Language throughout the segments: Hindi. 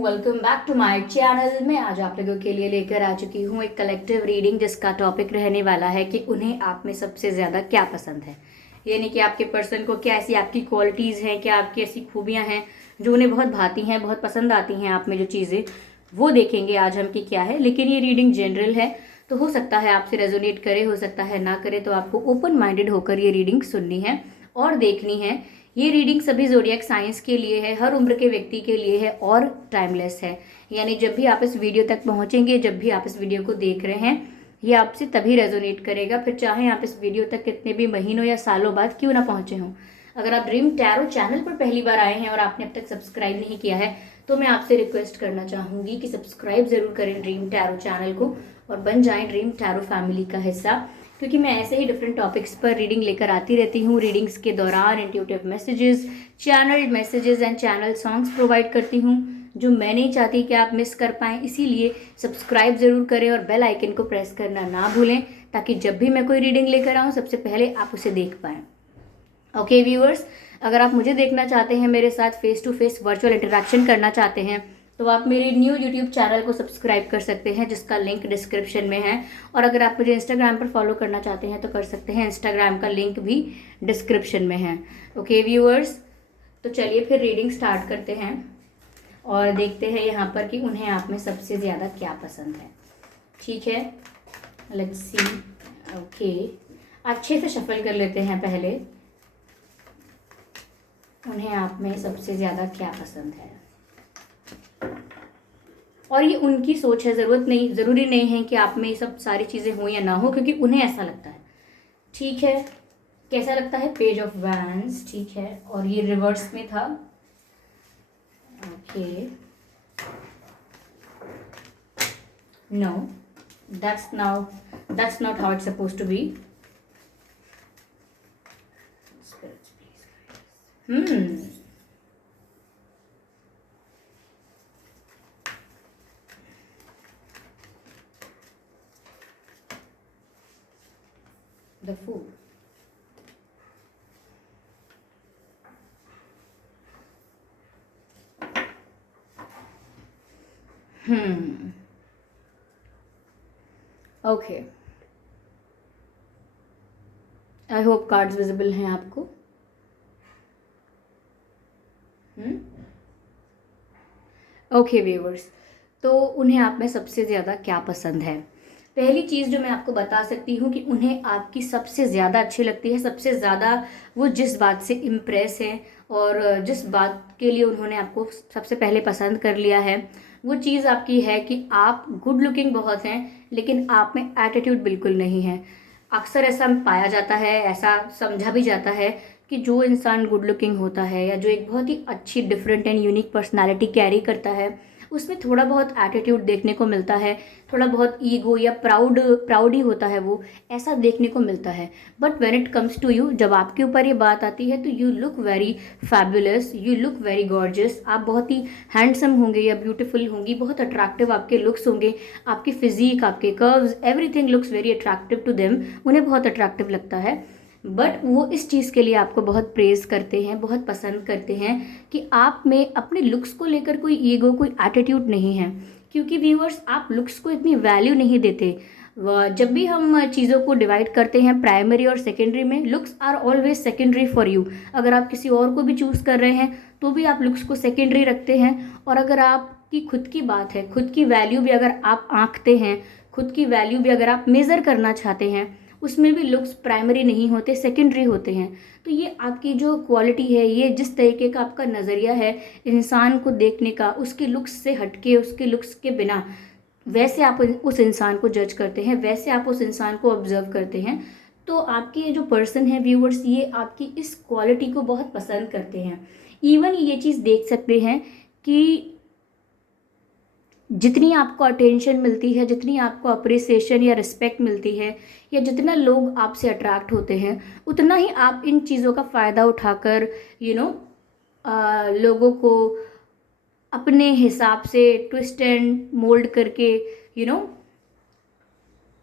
Welcome back to my channel. मैं आज आप लोगों के लिए लेकर आ चुकी हूँ एक कलेक्टिव रीडिंग जिसका टॉपिक रहने वाला है कि उन्हें आप में सबसे ज़्यादा क्या पसंद है। यानी कि आपके पर्सन को क्या ऐसी आपकी क्वालिटीज़ हैं, क्या आपकी ऐसी खूबियाँ हैं जो उन्हें बहुत भाती हैं, बहुत पसंद आती हैं आप में जो चीज़ें, वो देखेंगे आज हम कि क्या है। लेकिन ये रीडिंग जनरल है, तो हो सकता है आपसे रेजोनेट करे, हो सकता है ना करे, तो आपको ओपन माइंडेड होकर ये रीडिंग सुननी है और देखनी है। ये रीडिंग सभी ज़ोडिएक साइंस के लिए है, हर उम्र के व्यक्ति के लिए है और टाइमलेस है। यानी जब भी आप इस वीडियो तक पहुंचेंगे, जब भी आप इस वीडियो को देख रहे हैं, ये आपसे तभी रेजोनेट करेगा, फिर चाहे आप इस वीडियो तक कितने भी महीनों या सालों बाद क्यों ना पहुंचे हों। अगर आप ड्रीम टैरो चैनल पर पहली बार आए हैं और आपने अब तक सब्सक्राइब नहीं किया है, तो मैं आपसे रिक्वेस्ट करना चाहूँगी कि सब्सक्राइब ज़रूर करें ड्रीम टैरो चैनल को और बन जाएं ड्रीम टैरो फैमिली का हिस्सा, क्योंकि मैं ऐसे ही डिफरेंट टॉपिक्स पर रीडिंग लेकर आती रहती हूँ। रीडिंग्स के दौरान intuitive messages, channel messages and channel songs provide करती हूँ जो मैं नहीं चाहती कि आप मिस कर पाएँ। इसीलिए सब्सक्राइब ज़रूर करें और बेल आइकन को प्रेस करना ना भूलें, ताकि जब भी मैं कोई रीडिंग लेकर आऊँ सबसे पहले आप उसे देख पाएँ। ओके व्यूअर्स, अगर आप मुझे देखना चाहते हैं, मेरे साथ face to face virtual interaction करना चाहते हैं, तो आप मेरे न्यू यूट्यूब चैनल को सब्सक्राइब कर सकते हैं जिसका लिंक डिस्क्रिप्शन में है। और अगर आप मुझे इंस्टाग्राम पर फॉलो करना चाहते हैं तो कर सकते हैं, इंस्टाग्राम का लिंक भी डिस्क्रिप्शन में है। ओके व्यूअर्स, तो चलिए फिर रीडिंग स्टार्ट करते हैं और देखते हैं यहाँ पर कि उन्हें आप में सबसे ज़्यादा क्या पसंद है। ठीक है, लेट्स सी। ओके, अच्छे से शफल कर लेते हैं पहले। उन्हें आप में सबसे ज़्यादा क्या पसंद है, और ये उनकी सोच है, ज़रूरी नहीं है कि आप में ये सब सारी चीज़ें हो या ना हो, क्योंकि उन्हें ऐसा लगता है। ठीक है, कैसा लगता है? Page of wands. ठीक है, और ये रिवर्स में था। Okay, no, that's not how it's suppose to be. The Fool. Okay, I hope cards visible हैं आपको। ओके व्यूअर्स, तो उन्हें आप में सबसे ज़्यादा क्या पसंद है। पहली चीज़ जो मैं आपको बता सकती हूँ कि उन्हें आपकी सबसे ज़्यादा अच्छी लगती है, सबसे ज़्यादा वो जिस बात से इम्प्रेस हैं और जिस बात के लिए उन्होंने आपको सबसे पहले पसंद कर लिया है, वो चीज़ आपकी है कि आप गुड लुकिंग बहुत हैं, लेकिन आप में एटीट्यूड बिल्कुल नहीं है। अक्सर ऐसा पाया जाता है, ऐसा समझा भी जाता है कि जो इंसान गुड लुकिंग होता है या जो एक बहुत ही अच्छी different and unique personality carry करता है, उसमें थोड़ा बहुत एटीट्यूड देखने को मिलता है, थोड़ा बहुत ईगो या प्राउड ही होता है, वो ऐसा देखने को मिलता है। But when it comes to you, जब आपके ऊपर ये बात आती है, तो you look very fabulous, you look very gorgeous. आप बहुत ही हैंडसम होंगे या ब्यूटीफुल होंगी, बहुत अट्रैक्टिव आपके लुक्स होंगे, आपकी फिजिक, आपके curves, everything looks very attractive to them. उन्हें बहुत अट्रैक्टिव लगता है, बट वो इस चीज़ के लिए आपको बहुत प्रेज़ करते हैं, बहुत पसंद करते हैं कि आप में अपने लुक्स को लेकर कोई ईगो, कोई एटीट्यूड नहीं है। क्योंकि व्यूअर्स, आप लुक्स को इतनी वैल्यू नहीं देते। जब भी हम चीज़ों को डिवाइड करते हैं प्राइमरी और सेकेंडरी में, looks are always secondary for you. अगर आप किसी और को भी चूज़ कर रहे हैं तो भी आप लुक्स को सेकेंडरी रखते हैं। और अगर आपकी खुद की बात है, खुद की वैल्यू भी अगर आप आंकते हैं, खुद की वैल्यू भी अगर आप मेज़र करना चाहते हैं, उसमें भी लुक्स प्राइमरी नहीं होते, सेकेंडरी होते हैं। तो ये आपकी जो क्वालिटी है, ये जिस तरीके का आपका नज़रिया है इंसान को देखने का, उसके लुक्स से हटके, उसके लुक्स के बिना, वैसे आप उस इंसान को जज करते हैं, वैसे आप उस इंसान को ऑब्जर्व करते हैं। तो आपके ये जो पर्सन है व्यूअर्स, ये आपकी इस क्वालिटी को बहुत पसंद करते हैं। इवन ये चीज़ देख सकते हैं कि जितनी आपको अटेंशन मिलती है, जितनी आपको अप्रिसिएशन या रिस्पेक्ट मिलती है, या जितना लोग आपसे अट्रैक्ट होते हैं, उतना ही आप इन चीज़ों का फ़ायदा उठाकर लोगों को अपने हिसाब से ट्विस्ट एंड मोल्ड करके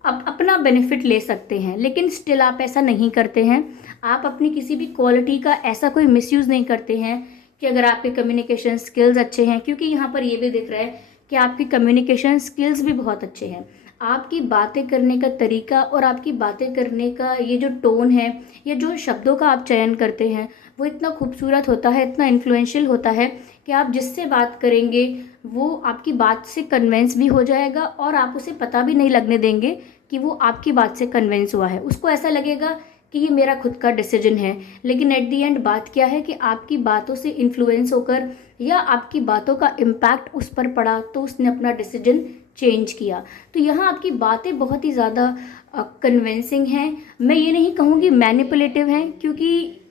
अपना बेनिफिट ले सकते हैं। लेकिन स्टिल आप ऐसा नहीं करते हैं। आप अपनी किसी भी क्वालिटी का ऐसा कोई मिसयूज़ नहीं करते हैं कि अगर आपके कम्युनिकेशन स्किल्स अच्छे हैं, क्योंकि यहाँ पर ये भी दिख रहा है कि आपकी कम्युनिकेशन स्किल्स भी बहुत अच्छे हैं, आपकी बातें करने का तरीका और आपकी बातें करने का ये जो टोन है, ये जो शब्दों का आप चयन करते हैं, वो इतना खूबसूरत होता है, इतना इन्फ्लुएंशियल होता है कि आप जिससे बात करेंगे वो आपकी बात से कन्विंस भी हो जाएगा और आप उसे पता भी नहीं लगने देंगे कि वो आपकी बात से कन्विंस हुआ है। उसको ऐसा लगेगा कि ये मेरा खुद का डिसीजन है, लेकिन एट दी एंड बात क्या है कि आपकी बातों से इन्फ्लुएंस होकर या आपकी बातों का इम्पैक्ट उस पर पड़ा तो उसने अपना डिसीजन चेंज किया। तो यहाँ आपकी बातें बहुत ही ज़्यादा कन्विंसिंग हैं। मैं ये नहीं कहूँगी मैनिपुलेटिव हैं, क्योंकि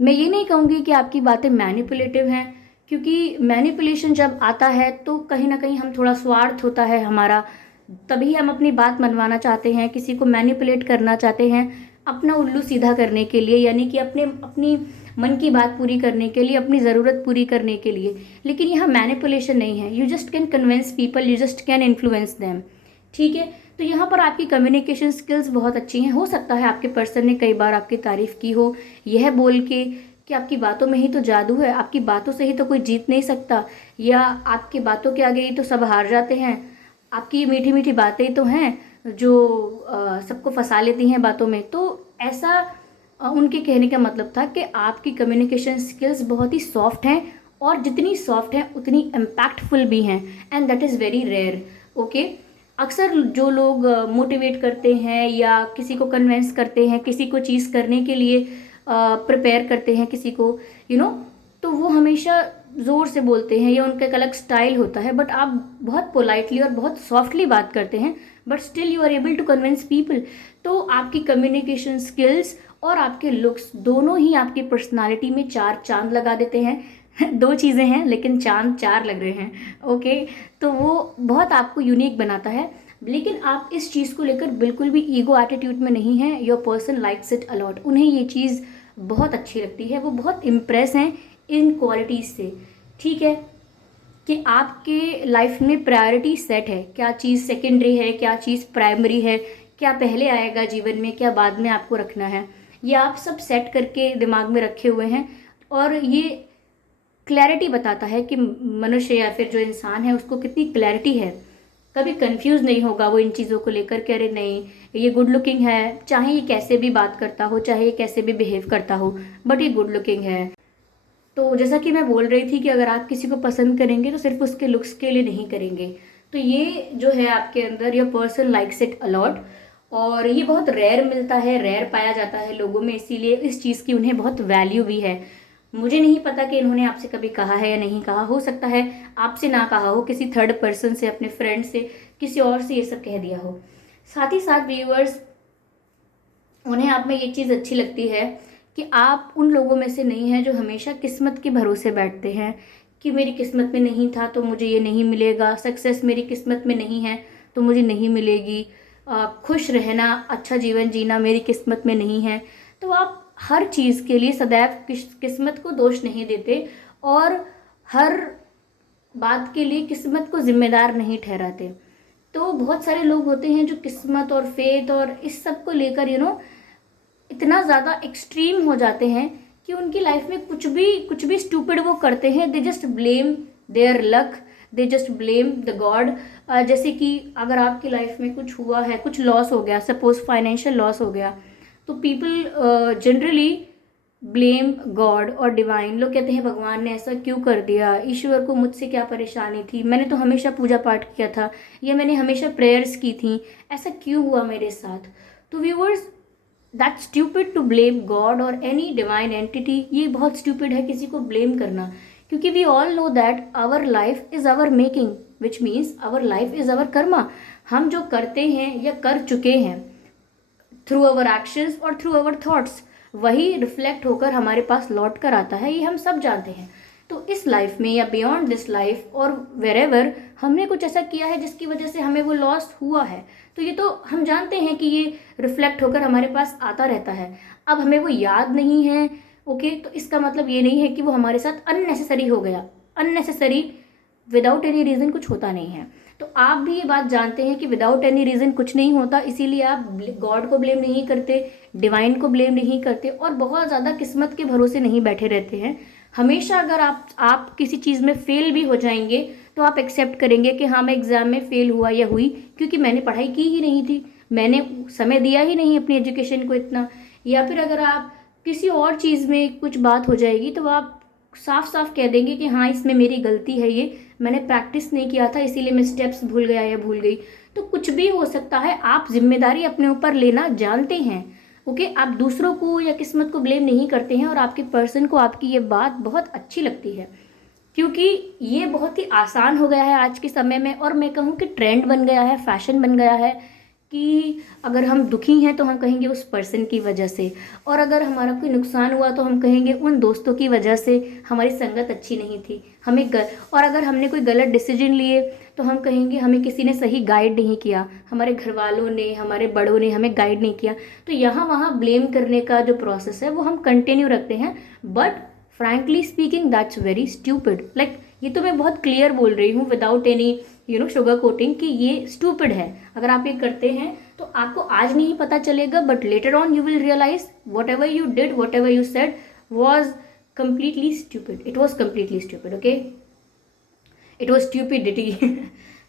मैं ये नहीं कहूँगी कि आपकी बातें मैनिपुलेटिव हैं, क्योंकि मैनिपुलेशन जब आता है तो कहीं ना कहीं हम थोड़ा स्वार्थ होता है हमारा, तभी हम अपनी बात मनवाना चाहते हैं, किसी को मैनिपुलेट करना चाहते हैं अपना उल्लू सीधा करने के लिए, यानी कि अपनी मन की बात पूरी करने के लिए, अपनी ज़रूरत पूरी करने के लिए। लेकिन यहाँ मैनिपुलेशन नहीं है, you just can convince people, you just can influence them. ठीक है, तो यहाँ पर आपकी कम्युनिकेशन स्किल्स बहुत अच्छी हैं। हो सकता है आपके पर्सन ने कई बार आपकी तारीफ़ की हो, यह बोल के कि आपकी बातों में ही तो जादू है, आपकी बातों से ही तो कोई जीत नहीं सकता, या आपकी बातों के आगे ही तो सब हार जाते हैं, आपकी ये मीठी मीठी बातें तो हैं जो सबको फंसा लेती हैं बातों में। तो ऐसा उनके कहने का मतलब था कि आपकी कम्युनिकेशन स्किल्स बहुत ही सॉफ्ट हैं, और जितनी सॉफ्ट हैं उतनी इम्पैक्टफुल भी हैं, and that is very rare. Okay, अक्सर जो लोग मोटिवेट करते हैं या किसी को कन्विंस करते हैं, किसी को चीज़ करने के लिए प्रिपेयर करते हैं किसी को, तो वो हमेशा ज़ोर से बोलते हैं या उनका एक अलग स्टाइल होता है, बट आप बहुत पोलाइटली और बहुत सॉफ्टली बात करते हैं, but still you are able to convince people. तो आपकी कम्युनिकेशन स्किल्स और आपके लुक्स दोनों ही आपकी पर्सनालिटी में चार चांद लगा देते हैं। दो चीज़ें हैं लेकिन चांद चार लग रहे हैं। ओके, तो वो बहुत आपको यूनिक बनाता है। लेकिन आप इस चीज़ को लेकर बिल्कुल भी ईगो एटीट्यूड में नहीं हैं। Your person likes it a lot, उन्हें ये चीज़ बहुत अच्छी लगती है, वो बहुत इम्प्रेस हैं इन क्वालिटीज़ से। ठीक है, कि आपके लाइफ में प्रायोरिटी सेट है, क्या चीज़ सेकेंडरी है, क्या चीज़ प्राइमरी है, क्या पहले आएगा जीवन में, क्या बाद में आपको रखना है, ये आप सब सेट करके दिमाग में रखे हुए हैं। और ये क्लैरिटी बताता है कि मनुष्य या फिर जो इंसान है उसको कितनी क्लैरिटी है, कभी कंफ्यूज नहीं होगा वो इन चीज़ों को लेकर के अरे नहीं ये गुड लुकिंग है, चाहे ये कैसे भी बात करता हो, चाहे ये कैसे भी बिहेव करता हो, बट ये गुड लुकिंग है। तो जैसा कि मैं बोल रही थी कि अगर आप किसी को पसंद करेंगे तो सिर्फ उसके लुक्स के लिए नहीं करेंगे। तो ये जो है आपके अंदर, your person likes it a lot, और ये बहुत रेयर मिलता है, रेयर पाया जाता है लोगों में, इसीलिए इस चीज़ की उन्हें बहुत वैल्यू भी है। मुझे नहीं पता कि इन्होंने आपसे कभी कहा है या नहीं कहा, हो सकता है आपसे ना कहा हो, किसी थर्ड पर्सन से, अपने फ्रेंड से, किसी और से ये सब कह दिया हो। साथ ही साथ व्यूअर्स, उन्हें आप में ये चीज़ अच्छी लगती है कि आप उन लोगों में से नहीं हैं जो हमेशा किस्मत के भरोसे बैठते हैं कि मेरी किस्मत में नहीं था तो मुझे ये नहीं मिलेगा, सक्सेस मेरी किस्मत में नहीं है तो मुझे नहीं मिलेगी, खुश रहना, अच्छा जीवन जीना मेरी किस्मत में नहीं है। तो आप हर चीज़ के लिए सदैव किस्मत को दोष नहीं देते और हर बात के लिए किस्मत को जिम्मेदार नहीं ठहराते। तो बहुत सारे लोग होते हैं जो किस्मत और फेथ और इस सब को लेकर इतना ज़्यादा एक्सट्रीम हो जाते हैं कि उनकी लाइफ में कुछ भी स्टूपिड वो करते हैं, they just blame their luck, they just blame the god. जैसे कि अगर आपकी लाइफ में कुछ हुआ है, कुछ लॉस हो गया, सपोज फाइनेंशियल लॉस हो गया, तो पीपल जनरली ब्लेम गॉड और डिवाइन। लोग कहते हैं भगवान ने ऐसा क्यों कर दिया, ईश्वर को मुझसे क्या परेशानी थी, मैंने तो हमेशा पूजा पाठ किया था या मैंने हमेशा प्रेयर्स की थी, ऐसा क्यों हुआ मेरे साथ। तो viewers, that stupid to blame god और एनी डिवाइन एंटिटी। ये बहुत स्टूपिड है किसी को ब्लेम करना, क्योंकि we all know that our life is our making, which means our life is our karma. हम जो करते हैं या कर चुके हैं थ्रू आवर एक्शंस और थ्रू आवर थॉट्स, वही रिफ्लेक्ट होकर हमारे पास लौट कर आता है, ये हम सब जानते हैं। तो इस लाइफ में या बियॉन्ड दिस लाइफ और वेरेवर हमने कुछ ऐसा किया है जिसकी वजह से हमें वो लॉस हुआ है, तो ये तो हम जानते हैं कि ये रिफ्लेक्ट होकर हमारे पास आता रहता है। अब हमें वो याद नहीं है, ओके, तो इसका मतलब ये नहीं है कि वो हमारे साथ अननेसेसरी हो गया। अननेसेसरी विदाउट एनी रीज़न कुछ होता नहीं है। तो आप भी ये बात जानते हैं कि विदाउट एनी रीज़न कुछ नहीं होता, इसीलिए आप गॉड को ब्लेम नहीं करते, डिवाइन को ब्लेम नहीं करते और बहुत ज़्यादा किस्मत के भरोसे नहीं बैठे रहते हैं। हमेशा अगर आप किसी चीज़ में फेल भी हो जाएंगे तो आप एक्सेप्ट करेंगे कि हाँ मैं एग्ज़ाम में फेल हुआ या हुई, क्योंकि मैंने पढ़ाई की ही नहीं थी, मैंने समय दिया ही नहीं अपनी एजुकेशन को इतना। या फिर अगर आप किसी और चीज़ में कुछ बात हो जाएगी तो आप साफ साफ कह देंगे कि हाँ इसमें मेरी गलती है, ये मैंने प्रैक्टिस नहीं किया था इसीलिए मैं स्टेप्स भूल गया या भूल गई। तो कुछ भी हो सकता है, आप जिम्मेदारी अपने ऊपर लेना जानते हैं। ओके, आप दूसरों को या किस्मत को ब्लेम नहीं करते हैं, और आपके पर्सन को आपकी ये बात बहुत अच्छी लगती है, क्योंकि ये बहुत ही आसान हो गया है आज के समय में, और मैं कहूँ कि ट्रेंड बन गया है, फैशन बन गया है कि अगर हम दुखी हैं तो हम कहेंगे उस पर्सन की वजह से, और अगर हमारा कोई नुकसान हुआ तो हम कहेंगे उन दोस्तों की वजह से, हमारी संगत अच्छी नहीं थी, और अगर हमने कोई गलत डिसीजन लिए तो हम कहेंगे हमें किसी ने सही गाइड नहीं किया, हमारे घर वालों ने, हमारे बड़ों ने हमें गाइड नहीं किया। तो यहाँ वहाँ ब्लेम करने का जो प्रोसेस है वो हम कंटिन्यू रखते हैं, but frankly speaking that's very stupid. Like ये तो मैं बहुत क्लियर बोल रही हूँ विदाउट एनी शुगर कोटिंग कि ये स्टूपिड है। अगर आप ये करते हैं तो आपको आज नहीं पता चलेगा, but later on you will realise whatever you did, whatever you said was completely stupid. It was completely stupid. Okay, it was stupidity.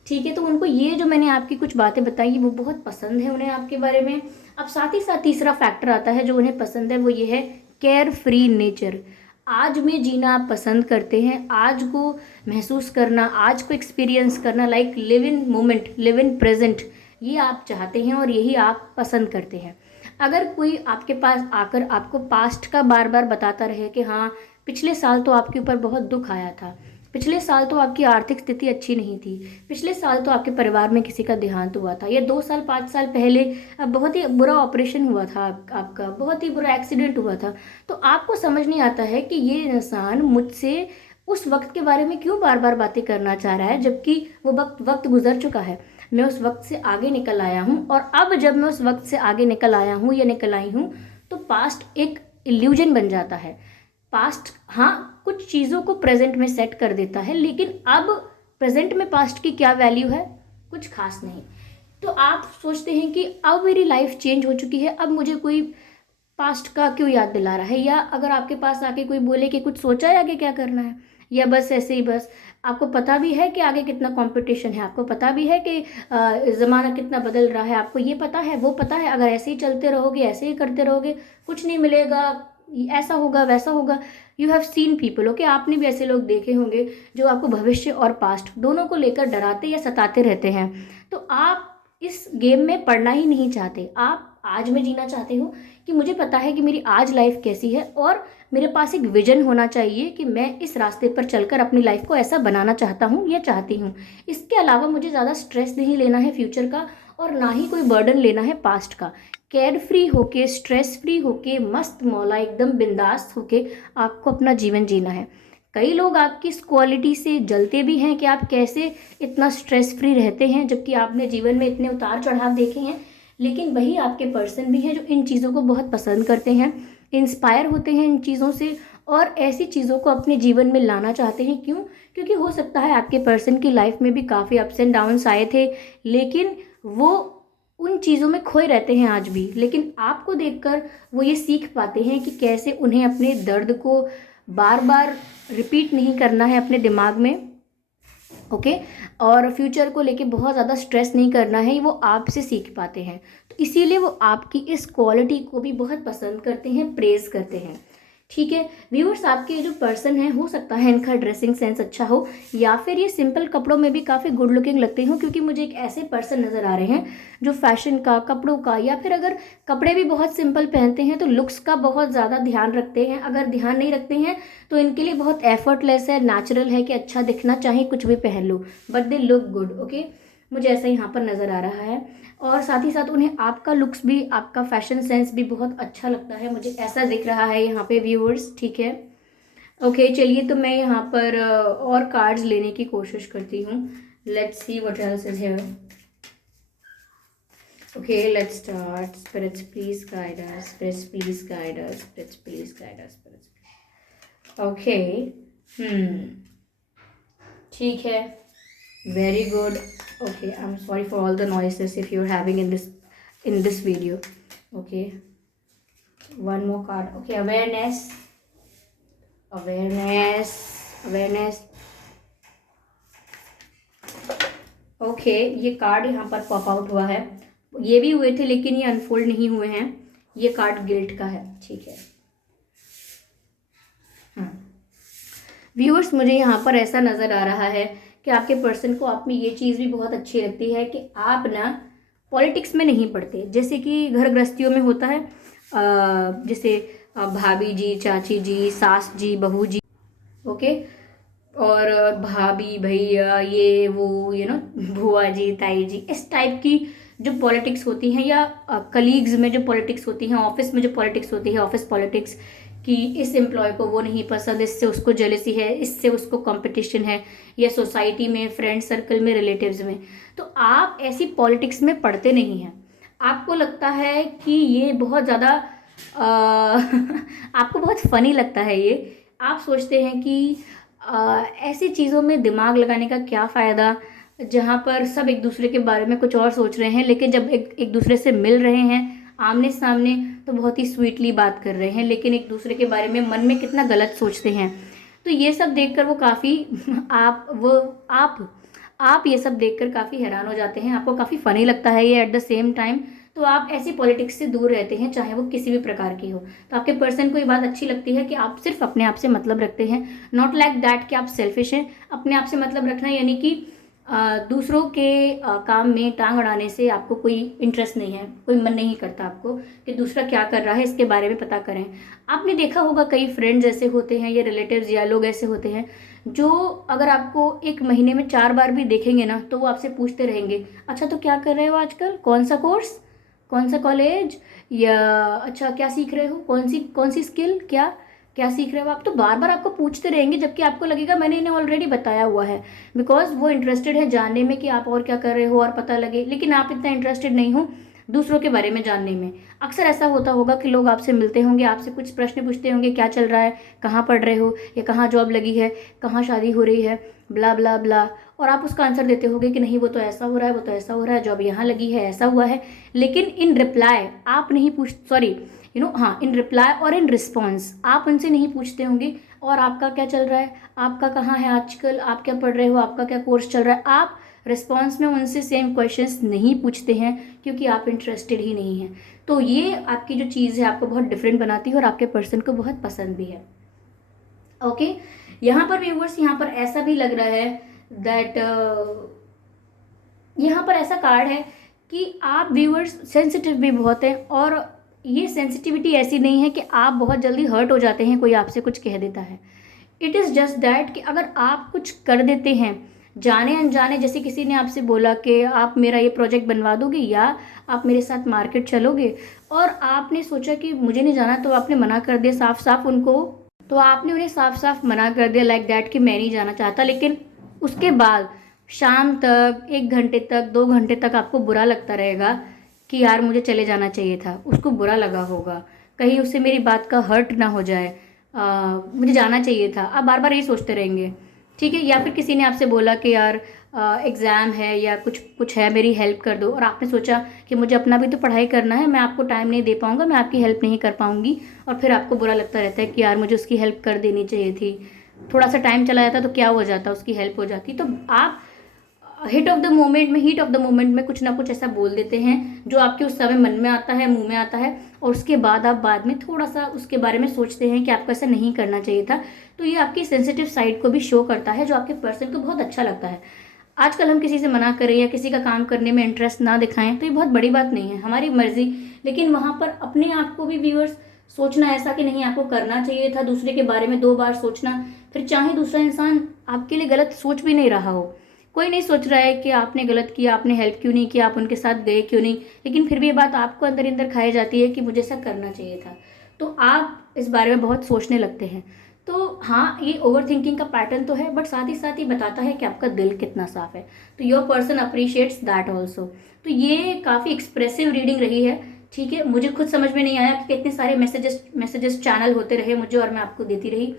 ठीक है, तो उनको ये जो मैंने आपकी कुछ बातें बताई वो बहुत पसंद है उन्हें आपके बारे में। अब साथ ही साथ तीसरा फैक्टर आता है जो उन्हें पसंद है, वो ये है केयर फ्री नेचर। आज में जीना आप पसंद करते हैं, आज को महसूस करना, आज को एक्सपीरियंस करना, like live in moment, live in present, ये आप चाहते हैं और यही आप पसंद करते हैं। अगर कोई आपके पास आकर आपको पास्ट का बार बार बताता रहे कि हाँ पिछले साल तो आपके ऊपर बहुत दुख आया था, पिछले साल तो आपकी आर्थिक स्थिति अच्छी नहीं थी, पिछले साल तो आपके परिवार में किसी का देहांत हुआ था, या 2 साल 5 साल पहले बहुत ही बुरा ऑपरेशन हुआ था आपका, बहुत ही बुरा एक्सीडेंट हुआ था, तो आपको समझ नहीं आता है कि ये इंसान मुझसे उस वक्त के बारे में क्यों बार बार बातें करना चाह रहा है, जबकि वो वक्त गुजर चुका है। मैं उस वक्त से आगे निकल आया हूँ, और अब जब मैं उस वक्त से आगे निकल आया हूँ या निकल आई हूँ तो पास्ट एक इल्यूजन बन जाता है। पास्ट हाँ कुछ चीज़ों को प्रेजेंट में सेट कर देता है, लेकिन अब प्रेजेंट में पास्ट की क्या वैल्यू है, कुछ खास नहीं। तो आप सोचते हैं कि अब मेरी लाइफ चेंज हो चुकी है, अब मुझे कोई पास्ट का क्यों याद दिला रहा है। या अगर आपके पास आके कोई बोले कि कुछ सोचा है आगे क्या करना है, या बस ऐसे ही बस आपको पता भी है कि आगे कितना कंपटीशन है, आपको पता भी है कि ज़माना कितना बदल रहा है, आपको ये पता है वो पता है, अगर ऐसे ही चलते रहोगे, ऐसे ही करते रहोगे, कुछ नहीं मिलेगा, ऐसा होगा वैसा होगा। You have seen people, okay, आपने भी ऐसे लोग देखे होंगे जो आपको भविष्य और पास्ट दोनों को लेकर डराते या सताते रहते हैं। तो आप इस गेम में पढ़ना ही नहीं चाहते, आप आज में जीना चाहते हो कि मुझे पता है कि मेरी आज लाइफ कैसी है, और मेरे पास एक विजन होना चाहिए कि मैं इस रास्ते पर चलकर अपनी लाइफ को ऐसा बनाना चाहता हूँ या चाहती हूँ। इसके अलावा मुझे ज़्यादा स्ट्रेस नहीं लेना है फ्यूचर का, और ना ही कोई बर्डन लेना है पास्ट का। केयर फ्री होके, स्ट्रेस फ्री होके, मस्त मौला एकदम बिंदास होके आपको अपना जीवन जीना है। कई लोग आपकी इस क्वालिटी से जलते भी हैं कि आप कैसे इतना स्ट्रेस फ्री रहते हैं, जबकि आपने जीवन में इतने उतार चढ़ाव देखे हैं। लेकिन वही आपके पर्सन भी हैं जो इन चीज़ों को बहुत पसंद करते हैं, इंस्पायर होते हैं इन चीज़ों से, और ऐसी चीज़ों को अपने जीवन में लाना चाहते हैं। क्यों? क्योंकि हो सकता है आपके पर्सन की लाइफ में भी काफ़ी अप्स एंड डाउन्स आए थे, लेकिन वो उन चीज़ों में खोए रहते हैं आज भी, लेकिन आपको देखकर वो ये सीख पाते हैं कि कैसे उन्हें अपने दर्द को बार बार रिपीट नहीं करना है अपने दिमाग में, ओके, और फ्यूचर को लेके बहुत ज़्यादा स्ट्रेस नहीं करना है, वो आपसे सीख पाते हैं। तो इसीलिए वो आपकी इस क्वालिटी को भी बहुत पसंद करते हैं, प्रेज करते हैं। ठीक है व्यूअर्स, आपके जो पर्सन है हो सकता है इनका ड्रेसिंग सेंस अच्छा हो, या फिर ये सिंपल कपड़ों में भी काफ़ी गुड लुकिंग लगते हो, क्योंकि मुझे एक ऐसे पर्सन नज़र आ रहे हैं जो फैशन का, कपड़ों का, या फिर अगर कपड़े भी बहुत सिंपल पहनते हैं तो लुक्स का बहुत ज़्यादा ध्यान रखते हैं। अगर ध्यान नहीं रखते हैं तो इनके लिए बहुत एफर्टलेस है, नेचुरल है कि अच्छा दिखना, चाहे कुछ भी पहन लो, but they look good. Okay, मुझे ऐसा यहाँ पर नज़र आ रहा है, और साथ ही साथ उन्हें आपका लुक्स भी, आपका फैशन सेंस भी बहुत अच्छा लगता है, मुझे ऐसा दिख रहा है यहाँ पे व्यूअर्स। ठीक है, ओके, चलिए तो मैं यहाँ पर और कार्ड्स लेने की कोशिश करती हूँ। Let's see what else is here. Okay, let's start. Spirits please guide us, spirits please guide us, spirits please guide us, spirits. Okay, ठीक है, very good. Okay, I'm sorry for all the noises if you're having in this video. Okay, one more card. Okay, awareness. Awareness, awareness. Okay, ये कार्ड यहाँ पर पॉप आउट हुआ है। ये भी हुए थे लेकिन ये अनफोल्ड नहीं हुए हैं। ये कार्ड गिल्ट का है, ठीक है। व्यूअर्स, मुझे यहाँ पर ऐसा नज़र आ रहा है कि आपके पर्सन को आप में ये चीज़ भी बहुत अच्छी लगती है कि आप ना पॉलिटिक्स में नहीं पड़ते। जैसे कि घर गृहस्थियों में होता है, जैसे भाभी जी, चाची जी, सास जी, बहू जी, ओके, और भाभी, भैया, ये वो, भुआ जी, ताई जी, इस टाइप की जो पॉलिटिक्स होती हैं, या कलीग्स में जो पॉलिटिक्स होती हैं, ऑफिस में जो पॉलिटिक्स होती है, ऑफिस पॉलिटिक्स कि इस एम्प्लॉय को वो नहीं पसंद, इससे उसको जेलसी है, इससे उसको कंपटीशन है, या सोसाइटी में, फ्रेंड सर्कल में, रिलेटिव्स में। तो आप ऐसी पॉलिटिक्स में पढ़ते नहीं हैं। आपको लगता है कि ये बहुत ज़्यादा आपको बहुत फनी लगता है ये। आप सोचते हैं कि ऐसी चीज़ों में दिमाग लगाने का क्या फ़ायदा, जहाँ पर सब एक दूसरे के बारे में कुछ और सोच रहे हैं, लेकिन जब एक एक दूसरे से मिल रहे हैं आमने सामने तो बहुत ही स्वीटली बात कर रहे हैं, लेकिन एक दूसरे के बारे में मन में कितना गलत सोचते हैं। तो ये सब देखकर वो काफ़ी आप ये सब देखकर काफ़ी हैरान हो जाते हैं। आपको काफ़ी फ़नी लगता है ये एट द सेम टाइम। तो आप ऐसी पॉलिटिक्स से दूर रहते हैं, चाहे वो किसी भी प्रकार की हो। तो आपके पर्सन को ये बात अच्छी लगती है कि आप सिर्फ अपने आप से मतलब रखते हैं। नॉट लाइक दैट कि आप सेल्फिश हैं। अपने आप से मतलब रखना यानी कि दूसरों के काम में टांग अड़ाने से आपको कोई इंटरेस्ट नहीं है, कोई मन नहीं करता आपको कि दूसरा क्या कर रहा है इसके बारे में पता करें। आपने देखा होगा कई फ्रेंड्स ऐसे होते हैं या रिलेटिव्स या लोग ऐसे होते हैं जो अगर आपको एक महीने में 4 बार भी देखेंगे ना तो वो आपसे पूछते रहेंगे, अच्छा तो क्या कर रहे हो आजकल, कौन सा कोर्स, कौन सा कॉलेज, या अच्छा क्या सीख रहे हो, कौन सी स्किल, क्या क्या सीख रहे हो आप। तो बार बार आपको पूछते रहेंगे, जबकि आपको लगेगा मैंने इन्हें ऑलरेडी बताया हुआ है। बिकॉज वो इंटरेस्टेड है जानने में कि आप और क्या कर रहे हो और पता लगे, लेकिन आप इतना इंटरेस्टेड नहीं हो दूसरों के बारे में जानने में। अक्सर ऐसा होता होगा कि लोग आपसे मिलते होंगे, आपसे कुछ प्रश्न पूछते होंगे, क्या चल रहा है, कहाँ पढ़ रहे हो, या कहाँ जॉब लगी है, कहाँ शादी हो रही है, ब्ला ब्ला ब्ला। और आप उसका आंसर देते होगे कि नहीं वो तो ऐसा हो रहा है, वो तो ऐसा हो रहा है, जॉब यहाँ लगी है, ऐसा हुआ है। लेकिन इन रिप्लाई आप नहीं पूछ, सॉरी हाँ, इन रिप्लाई और इन रिस्पॉन्स आप उनसे नहीं पूछते होंगे और आपका क्या चल रहा है, आपका कहाँ है आजकल, आप क्या पढ़ रहे हो, आपका क्या कोर्स चल रहा है। आप रिस्पॉन्स में उनसे सेम क्वेश्चंस नहीं पूछते हैं क्योंकि आप इंटरेस्टेड ही नहीं हैं। तो ये आपकी जो चीज़ है आपको बहुत डिफरेंट बनाती है और आपके पर्सन को बहुत पसंद भी है। ओके, यहाँ पर व्यूवर्स, यहाँ पर ऐसा भी लग रहा है दैट यहाँ पर ऐसा कार्ड है कि आप व्यूवर्स सेंसिटिव भी बहुत हैं, और ये सेंसिटिविटी ऐसी नहीं है कि आप बहुत जल्दी हर्ट हो जाते हैं कोई आपसे कुछ कह देता है। इट इज़ जस्ट दैट कि अगर आप कुछ कर देते हैं जाने अनजाने, जैसे किसी ने आपसे बोला कि आप मेरा ये प्रोजेक्ट बनवा दोगे या आप मेरे साथ मार्केट चलोगे, और आपने सोचा कि मुझे नहीं जाना, तो आपने मना कर दिया साफ साफ उनको, तो आपने उन्हें साफ साफ मना कर दिया लाइक दैट कि मैं नहीं जाना चाहता। लेकिन उसके बाद शाम तक, 1 घंटे तक, 2 घंटे तक आपको बुरा लगता रहेगा कि यार मुझे चले जाना चाहिए था, उसको बुरा लगा होगा, कहीं उससे मेरी बात का हर्ट ना हो जाए, मुझे जाना चाहिए था, आप बार बार यही सोचते रहेंगे। ठीक है, या फिर किसी ने आपसे बोला कि यार एग्ज़ाम है या कुछ कुछ है, मेरी हेल्प कर दो, और आपने सोचा कि मुझे अपना भी तो पढ़ाई करना है, मैं आपको टाइम नहीं दे पाऊँगा, मैं आपकी हेल्प नहीं कर पाऊँगी, और फिर आपको बुरा लगता रहता है कि यार मुझे उसकी हेल्प कर देनी चाहिए थी, थोड़ा सा टाइम चला जाता तो क्या हो जाता, उसकी हेल्प हो जाती। तो आप हीट ऑफ द मोमेंट में कुछ ना कुछ ऐसा बोल देते हैं जो आपके उस समय मन में आता है, मुंह में आता है, और उसके बाद आप बाद में थोड़ा सा उसके बारे में सोचते हैं कि आपको ऐसा नहीं करना चाहिए था। तो ये आपकी सेंसिटिव साइड को भी शो करता है, जो आपके पर्सन को बहुत अच्छा लगता है। आजकल हम किसी से मना करें या किसी का काम करने में इंटरेस्ट ना दिखाएं तो ये बहुत बड़ी बात नहीं है, हमारी मर्जी। लेकिन वहाँ पर अपने आप को भी व्यूअर्स सोचना ऐसा कि नहीं आपको करना चाहिए था, दूसरे के बारे में 2 बार सोचना, फिर चाहे दूसरा इंसान आपके लिए गलत सोच भी नहीं रहा हो, कोई नहीं सोच रहा है कि आपने गलत किया, आपने हेल्प क्यों नहीं किया, आप उनके साथ गए क्यों नहीं, लेकिन फिर भी ये बात आपको अंदर अंदर खाई जाती है कि मुझे ऐसा करना चाहिए था। तो आप इस बारे में बहुत सोचने लगते हैं। तो हाँ, ये ओवर थिंकिंग का पैटर्न तो है, बट साथ ही बताता है कि आपका दिल कितना साफ है। तो your person appreciates that also. तो ये काफ़ी एक्सप्रेसिव रीडिंग रही है। ठीक है, मुझे खुद समझ में नहीं आया कि कितने सारे मैसेजेस चैनल होते रहे मुझे, और मैं आपको देती रही।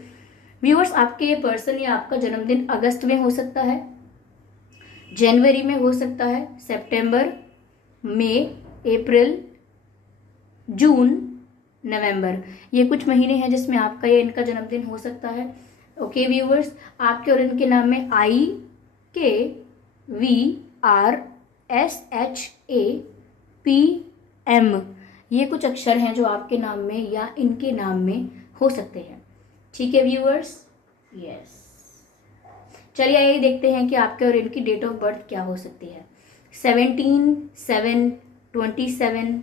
व्यूअर्स, आपके पर्सन या आपका जन्मदिन अगस्त में हो सकता है, जनवरी में हो सकता है, सितंबर, मई, अप्रैल, जून, नवंबर, ये कुछ महीने हैं जिसमें आपका या इनका जन्मदिन हो सकता है। ओके व्यूवर्स, आपके और इनके नाम में IKVRSHAPM ये कुछ अक्षर हैं जो आपके नाम में या इनके नाम में हो सकते हैं। ठीक है व्यूवर्स, यस। चलिए आइए देखते हैं कि आपके और इनकी डेट ऑफ बर्थ क्या हो सकती है। 17/7/27,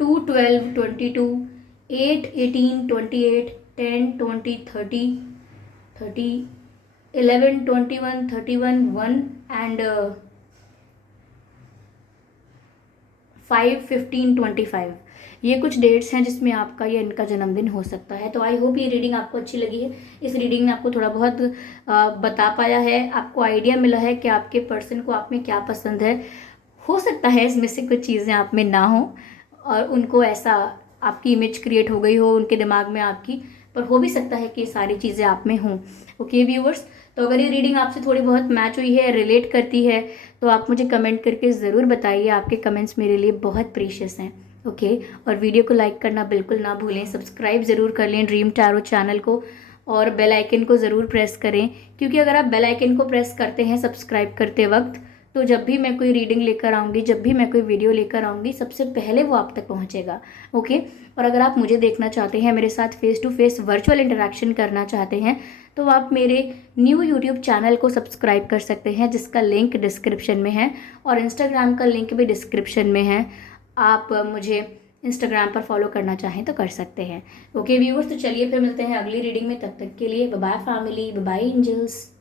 2/12/22, 8/18/28, 10/20/30, 11/21/31, 1 and 5/15/25 ये कुछ डेट्स हैं जिसमें आपका या इनका जन्मदिन हो सकता है। तो आई होप ये रीडिंग आपको अच्छी लगी है। इस रीडिंग में आपको थोड़ा बहुत बता पाया है, आपको आइडिया मिला है कि आपके पर्सन को आप में क्या पसंद है। हो सकता है इसमें से कुछ चीज़ें आप में ना हो और उनको ऐसा आपकी इमेज क्रिएट हो गई हो उनके दिमाग में आपकी, पर हो भी सकता है कि ये सारी चीज़ें आप में हों। ओके व्यूवर्स, तो अगर ये रीडिंग आपसे थोड़ी बहुत मैच हुई है, रिलेट करती है, तो आप मुझे कमेंट करके ज़रूर बताइए। आपके कमेंट्स मेरे लिए बहुत प्रीशियस हैं। ओके, और वीडियो को लाइक करना बिल्कुल ना भूलें, सब्सक्राइब ज़रूर कर लें ड्रीम टैरो चैनल को और बेल आइकन को ज़रूर प्रेस करें, क्योंकि अगर आप बेल आइकन को प्रेस करते हैं सब्सक्राइब करते वक्त, तो जब भी मैं कोई रीडिंग लेकर आऊँगी, जब भी मैं कोई वीडियो लेकर आऊँगी, सबसे पहले वो आप तक पहुँचेगा। ओके, और अगर आप मुझे देखना चाहते हैं, मेरे साथ face to face virtual interaction करना चाहते हैं, तो आप मेरे न्यू यूट्यूब चैनल को सब्सक्राइब कर सकते हैं, जिसका लिंक डिस्क्रिप्शन में है, और इंस्टाग्राम का लिंक भी डिस्क्रिप्शन में है। आप मुझे इंस्टाग्राम पर फॉलो करना चाहें तो कर सकते हैं। ओके व्यूअर्स, तो चलिए फिर मिलते हैं अगली रीडिंग में। तब तक के लिए bye bye family, bye bye angels.